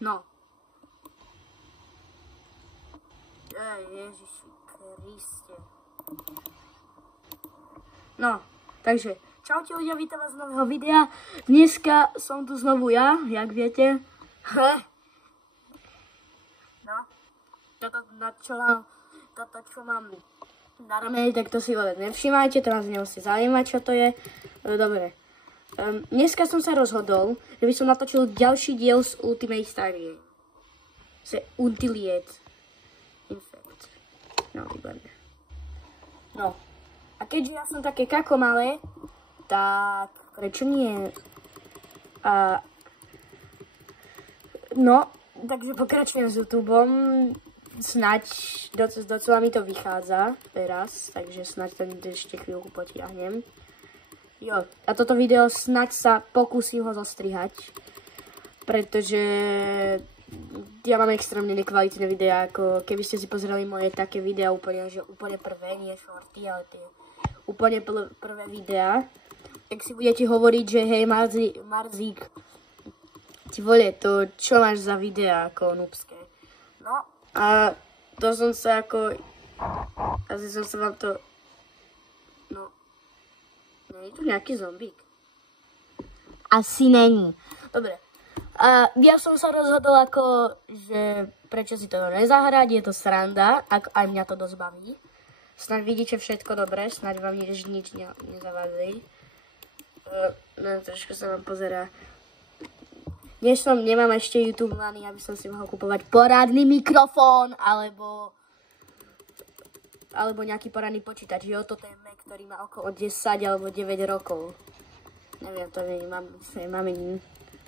No. Ježiši Kriste. No, takže, čaute ľudia, vítam vás z nového videa. Dneska som tu znovu ja, jak viete. No, toto čo mám na ramene, tak to si vôbec nevšimajte, to vás nemusí zaujímať, čo to je. Dobre. Dneska som sa rozhodol, že by som natočil ďalší diel z Ultimate Starie. Z Ultimate Infect. No, výborné. No. A keďže ja som také kako malé, tak prečo nie? No, takže pokračujem s YouTubeom. Snaď docela mi to vychádza teraz, takže snaď to ešte chvíľku potiahnem. Jo, a toto video snaď sa pokúsim ho zostrihať, pretože ja mám extrémne nekvalitné videá, ako keby ste si pozreli moje také videá úplne prvé, nie shorty, ale tie úplne prvé videá, tak si budete hovoriť, že hej Marzík, ti vole, to čo máš za videá ako noobské. No a to som sa ako, asi som sa vám to, no, nie je tu nejaký zombík? Asi není. Dobre. A ja som sa rozhodol ako, že prečo si to nezahrať, je to sranda, aj mňa to dosť baví. Snaď vidíte všetko dobre, snaď vám nič nezavádzají. No, trošku sa vám pozerá. Dnes nemám ešte YouTube money, aby som si mohol kupovať poradný mikrofón, alebo nejaký poradný počítač. Jo, toto je Mac, ktorý má okolo 10 alebo 9 rokov. Neviem, to mám iný.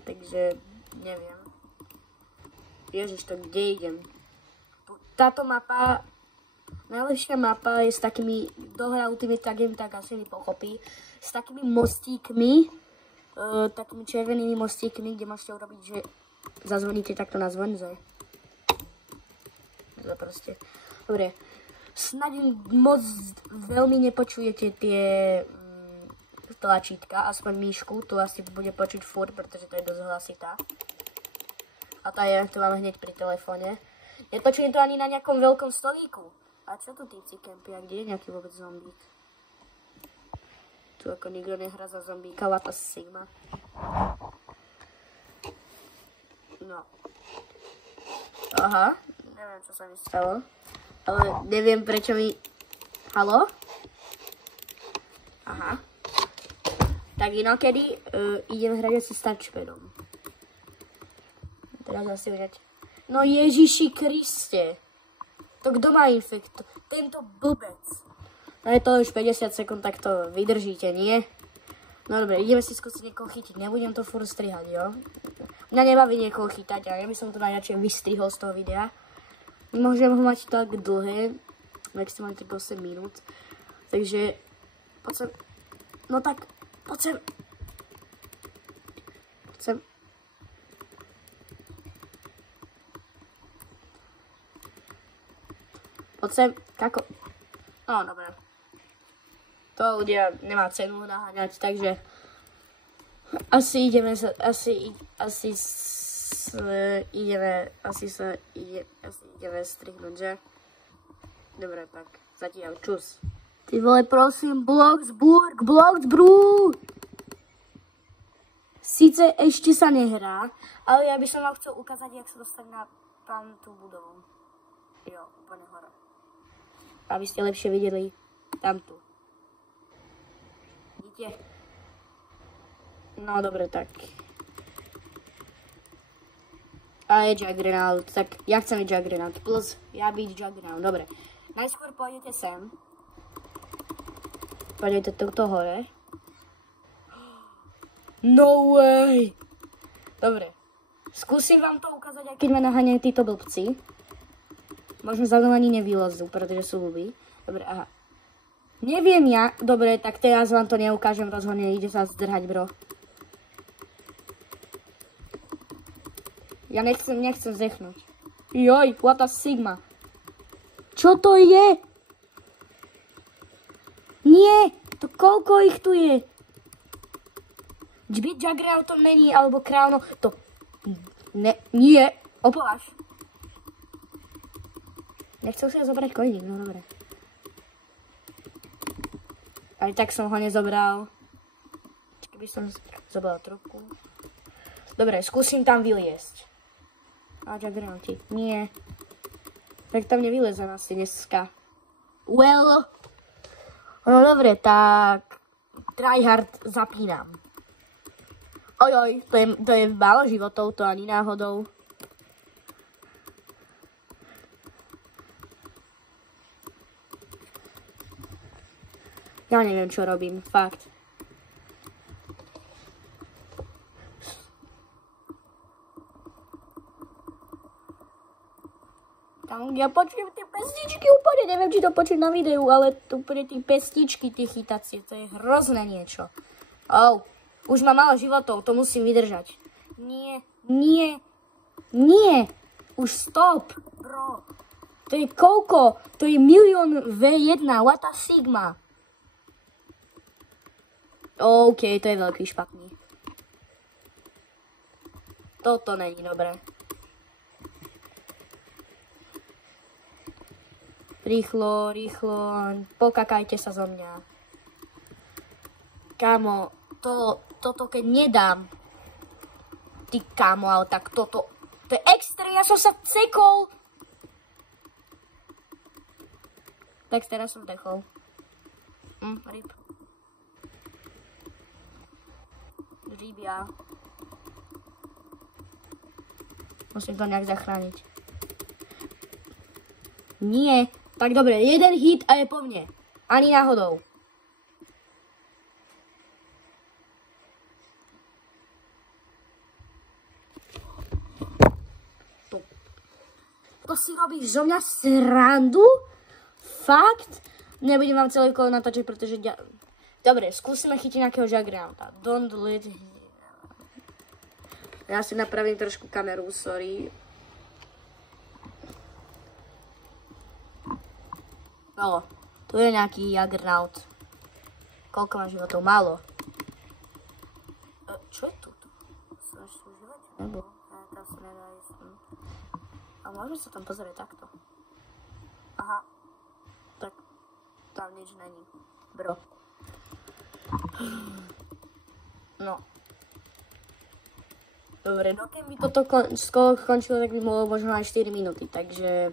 Takže neviem. Ježiš, to kde idem? Táto mapa, najlepšia mapa je s takými, dohra Ultimate Game tak asi nepochopí, s takými mostíkmi, takými červenými mostíkmi, kde môžete urobiť, že zazvoníte takto na zvonce. To proste. Dobre. Snad moc veľmi nepočujete tie tlačítka, aspoň myšku, tu asi bude počuť furt, pretože to je dosť hlasitá. A tu mám hneď pri telefóne. Nepočujem to ani na nejakom veľkom stolíku. A čo tu tíci kempia? Kde je nejaký vôbec zombík? Tu ako nikto nehrá za zombíka, Lata Sigma. No. Aha, neviem, čo sa mi stalo. Ale neviem, prečo mi... Haló? Aha. Tak inokedy idem hrať asi s touchpadom. Teraz asi hrať. No Ježiši Kriste. To kto má infekt? Tento blbec. No je to už 50 sekúnd, tak to vydržíte, nie? No dobre, ideme si skúsiť niekoho chytiť. Nebudem to furt strihať, jo? Mňa nebaví niekoho chytať, ale ja by som to najradšej vystrihol z toho videa. Môžem ho mať tak dlhé, maximálne tak 8 minút. Takže, poď sem. No tak, poď sem. Poď sem. Poď sem, kako? No, dobre. To ľudia nemá cenu naháňať, takže asi ideme strihnúť, že? Dobre, tak zatiaľ, čus. Ty vole, prosím, Bloxburg. Sice ešte sa nehrá, ale ja by som vám chcel ukázať, jak sa dostať na tamtú budovu. Jo, úplne hore. Aby ste lepšie videli tamtu. Vidíte? No, dobre, tak. A je Juggernaut, tak ja chcem byť Juggernaut, plus ja byť Juggernaut, dobre. Najskôr pôjdete sem. Pôjdete tuto hore. No way! Dobre. Skúsim vám to ukázať, aj keď ma naháňajú títo blbci. Možno za mnou ani nevylezú, pretože sú blbí. Dobre, aha. Neviem ja. Dobre, tak teraz vám to neukážem rozhodne, ide sa zdrhať, bro. Ja nechcem zdechnúť. Joj, Lata Sigma. Čo to je? Nie, to koľko ich tu je? Byť Juggerautom není, alebo kráľno, to... Nie. Opováž. Nechcel si ho zobrať koník, no dobre. Aj tak som ho nezobral. Keby som zobral trubku. Dobre, skúsim tam vyliesť. A Juggernauty. Nie. Tak tam nevylezem asi dneska. Well. No dobre, tak tryhard zapínam. Ojoj, to je málo životov, to ani náhodou. Ja neviem, čo robím, fakt. Tam ja počujem tie pestičky úplne, neviem, či to počuť na videu, ale úplne tie pestičky, tie chytacie, to je hrozné niečo. Už má málo životov, to musím vydržať. Nie, nie, nie, už stop, bro. To je koľko? To je 1 000 000 V1, what a sigma. OK, to je veľký špatný. Toto není dobré. Rýchlo, rýchlo, pokakajte sa zo mňa. Kámo, toto keď nedám. Ty kámo, ale tak toto, to je extra, ja som sa cekol. Tak teraz som dechol. Ryb. Rybia. Musím to nejak zachrániť. Nie. Tak dobre, jeden hit a je po mne. Ani náhodou. To si robíš zo mňa srandu? Fakt? Nebudem vám celý kolo natáčať, pretože... Dobre, skúsime chytiť nejakého Juggernauta. Don't let him. Ja si napravím trošku kameru, sorry. No, tu je nejaký Juggernaut. Koľko má životov? Málo. Čo je tu? Snaž sa užívať? Nebo? Tam sa nedá ísť. A môžeme sa tam pozrieť takto. Aha. Tak tam nič není. Bro. No. Dobre, no keď by toto skončilo, tak by mohlo možno aj 4 minúty, takže...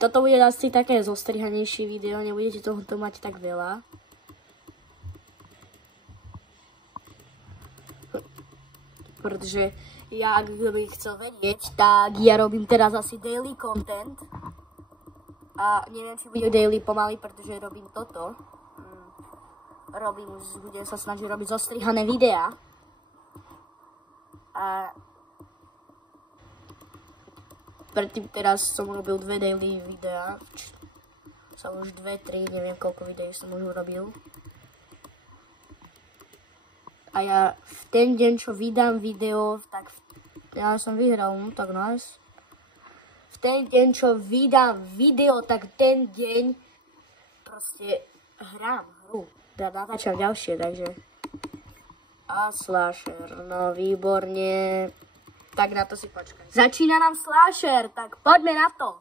toto bude asi také zostrihanejšie video, nebudete tohoto mať tak veľa. Pretože ja, ak by chcel vedieť, tak ja robím teraz asi daily content. A neviem, či bude daily pomaly, pretože robím toto. Budem sa snažiť robiť zostrihané videá. A predtým teraz som robil 2 daily videá. Som už 2, 3, neviem koľko videí som už urobil. A ja v ten deň, čo vydám video, tak ja som vyhral, no tak nice. V ten deň, čo vydám video, tak ten deň proste hrám hru. Natáčam ďalšie, takže... A slasher, no výborne. Tak na to si počkaj. Začína nám slasher, tak poďme na to.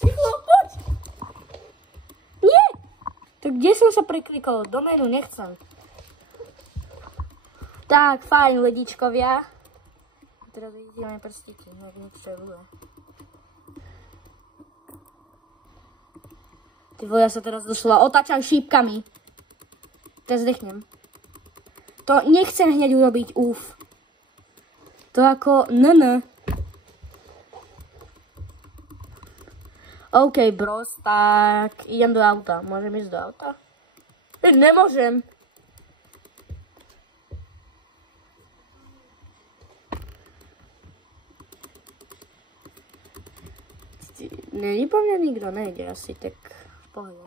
Poď. Nie! Tak kde som sa preklikol? Do menu nechcem. Tak, fajn, ledičkovia. Teraz vidíme prstíky, neviem, čo je bude. Ty vole, ja sa teraz došla, otáčam šípkami. Teraz dechnem. To nechcem hneď urobiť, uf. To ako, OK, bros, tak idem do auta. Môžem ísť do auta? Nemôžem. Není po mňa nikto, nejde asi, tak v pohode.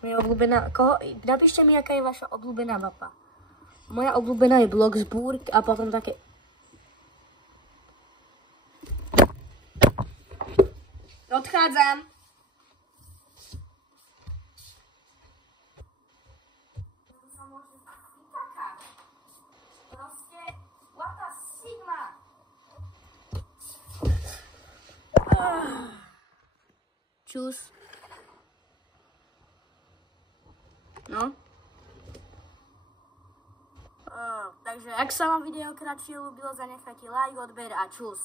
Moja obľúbená, napíšte mi, aká je vaša obľúbená mapa. Moja obľúbená je Bloxburg a potom také... Odchádzam. Čus. No. Takže ak sa vám video kratšie ľúbilo, zanechajte like, odber a čus.